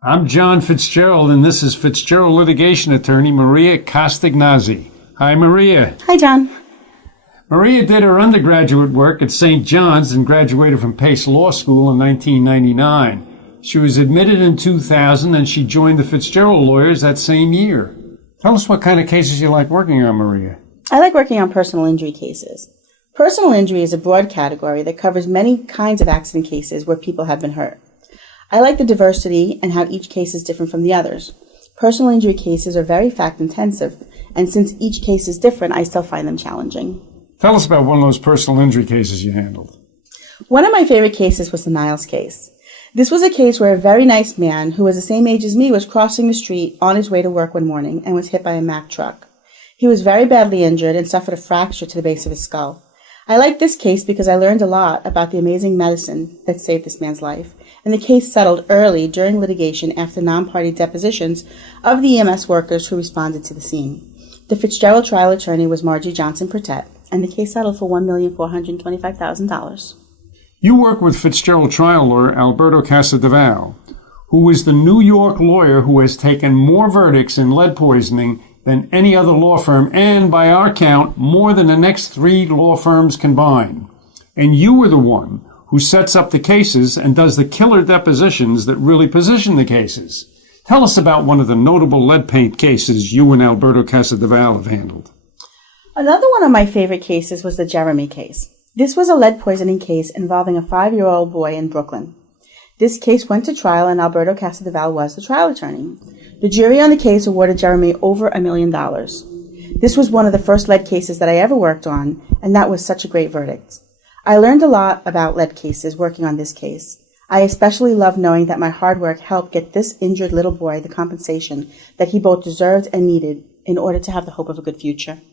I'm John Fitzgerald, and this is Fitzgerald litigation attorney Maria Castagnozzi. Hi, Maria. Hi, John. Maria did her undergraduate work at St. John's and graduated from Pace Law School in 1999. She was admitted in 2000, and she joined the Fitzgerald lawyers that same year. Tell us what kind of cases you like working on, Maria. I like working on personal injury cases. Personal injury is a broad category that covers many kinds of accident cases where people have been hurt. I like the diversity and how each case is different from the others. Personal injury cases are very fact-intensive, and since each case is different, I still find them challenging. Tell us about one of those personal injury cases you handled. One of my favorite cases was the Niles case. This was a case where a very nice man, who was the same age as me, was crossing the street on his way to work one morning and was hit by a Mack truck. He was very badly injured and suffered a fracture to the base of his skull. I like this case because I learned a lot about the amazing medicine that saved this man's life, and the case settled early during litigation after non-party depositions of the EMS workers who responded to the scene. The Fitzgerald trial attorney was Margie Johnson-Pertett, and the case settled for $1,425,000. You work with Fitzgerald trial lawyer Alberto Casadeval, who is the New York lawyer who has taken more verdicts in lead poisoning than any other law firm, and by our count, more than the next 3 law firms combined. And you were the one who sets up the cases and does the killer depositions that really position the cases. Tell us about one of the notable lead paint cases you and Alberto Casadeval have handled. Another one of my favorite cases was the Jeremy case. This was a lead poisoning case involving a 5-year-old boy in Brooklyn. This case went to trial, and Alberto Casadeval was the trial attorney. The jury on the case awarded Jeremy over $1 million. This was one of the first lead cases that I ever worked on, and that was such a great verdict. I learned a lot about lead cases working on this case. I especially loved knowing that my hard work helped get this injured little boy the compensation that he both deserved and needed in order to have the hope of a good future.